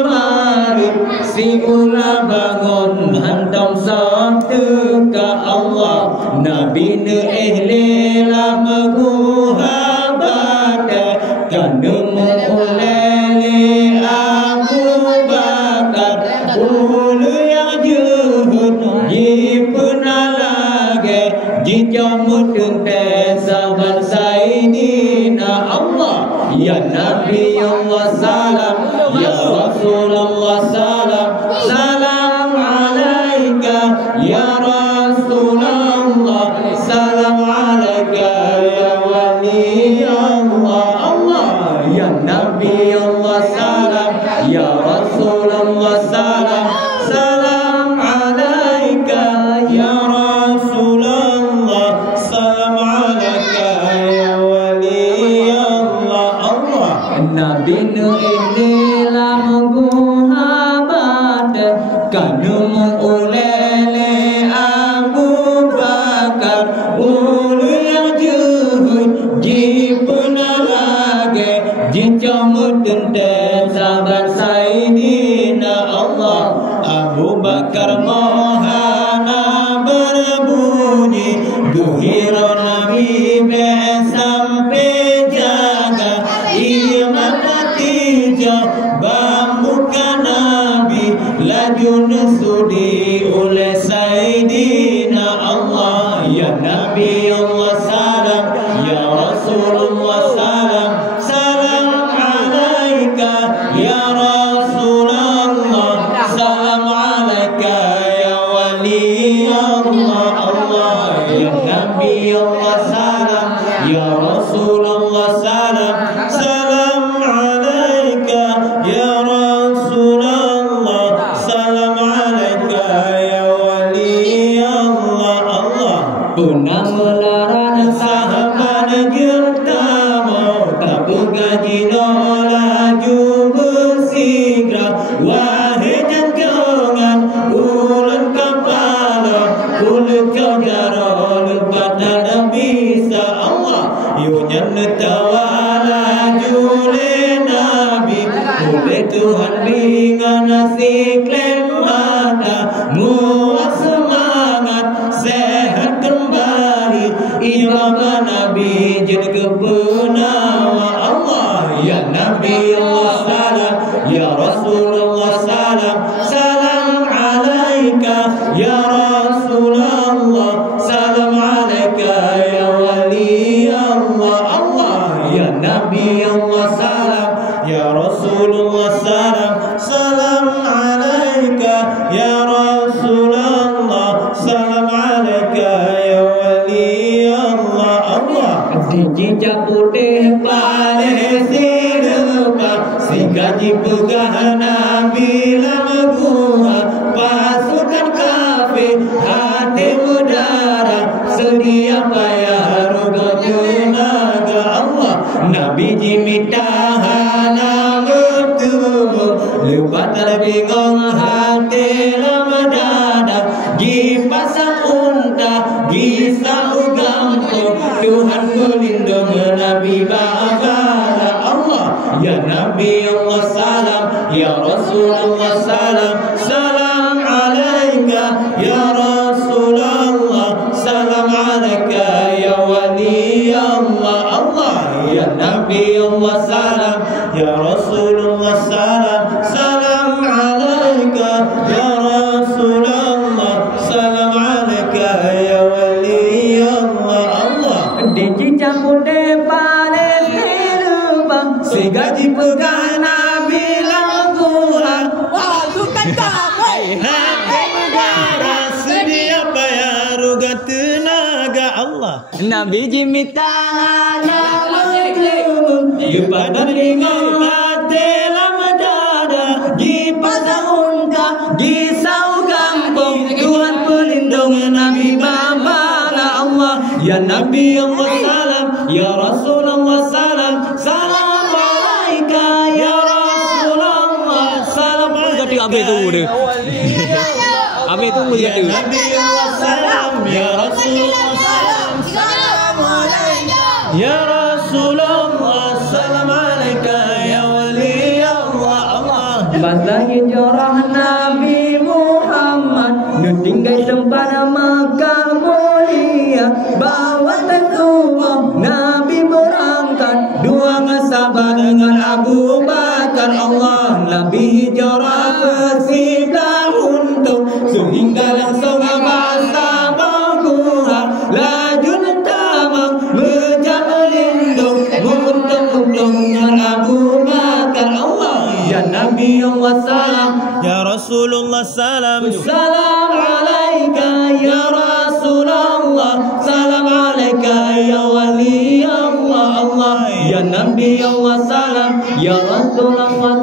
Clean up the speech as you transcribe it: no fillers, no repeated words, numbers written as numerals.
maghrib si ura bangun hantam sabtu ka Allah Nabi ne ehlela maguhabat kana mulele Abu Bakar ulu yang juhud jipna lage jijamut te sahabat sayyidina Allah ya Nabi Allah salam ya Rasulullah salam salam alaika ya Rasulullah salam alaika ya wali Allah Allah ya Nabi Allah salam ya Rasulullah salam salam alaika ya Rasulullah salam alaika ya wali Allah Allah Nabi nu inilah muhabat kanum ulele Abu Bakar ulu yang juhud jipuna lage jicamut dan sahabat sayyidina Allah Abu Bakar mohana berbunyi duhira Nabi sampai jaga iman natijah bambuka Nabi lajun sudi oleh sayyidina Allah ya Nabi Allah salam ya Rasulullah salam salam alaika ya Rasulullah salam alaika ya wali Allah Allah ya Nabi Allah salam ya Rasulullah salam salam alaika ya Rasulullah salam alaika ya wali Allah Allah punang melarang sahabat gertamo tapu gaji laju bersigra wahai jangkangan ulan kepala kulit kau jarol badan bisa Allah yunya tawala jule Nabi kulit Tuhan dengan nasi klaim mata muas semangat sehat kembali irama Nabi jadi kebenawa Allah ya Nabi Allah salam ya Rasulullah salam salam alaika ya Rasulullah salam alaika ya wali Allah Allah ya Nabi Allah salam ya Rasulullah salam salam alaika ya Rasulullah salam alaika ya wali Allah Allah dijijak putih pale sirupa sigaji pegah Nabi lama gua pasukan kafir hati udara sedia payah ruga tenaga Allah Nabi jimi tahanan betul lebat bingung hati lama dada dipasang unta bisa ugampu Tuhan pelindung Nabi bagala Allah ya Nabi Allah salam ya Rasulullah salam salam alaika ya Rasulullah salam alaika ya wali Allah Allah ya Nabi Allah salam ya Rasulullah salam salam alaika ya Rasulullah salam alaika ya wali Allah Allah dijijak putih pale sirupa sigaji pegah Nabi langkuhan pasukan kafir hati negara sedia payah ruga tenaga Allah Nabi jimi tahanan Ibadah ringan hati lama dada dipasang unta di sau kampung Tuhan pelindung Nabi babala Allah ya Nabi Allah salam ya Rasulullah salam salam alaika ya Rasulullah salam alaika Habis tu dia Habis tu dia tu ya Nabi Allah salam ya Rasulullah salam salam alaika ya Rasulullah salam alaika ya wali Allah Allah masa hijrah Nabi Muhammad nu tinggal tempat Makkah mulia, bawa semua Nabi berangkat, dua sahabat dengan Abu Bakar. Allah Nabi hijrah bersiblah untuk sehingga langsung bahasa Bangkuhan laju tamang menjalindung untung dengan Abu Bakar. Allah ya Nabi Allah salam, Ya Rasulullah salam. salam alaika ya Rasulullah, salam alaika ya wali Allah. Allah ya Nabi Allah salam, ya Rasulullah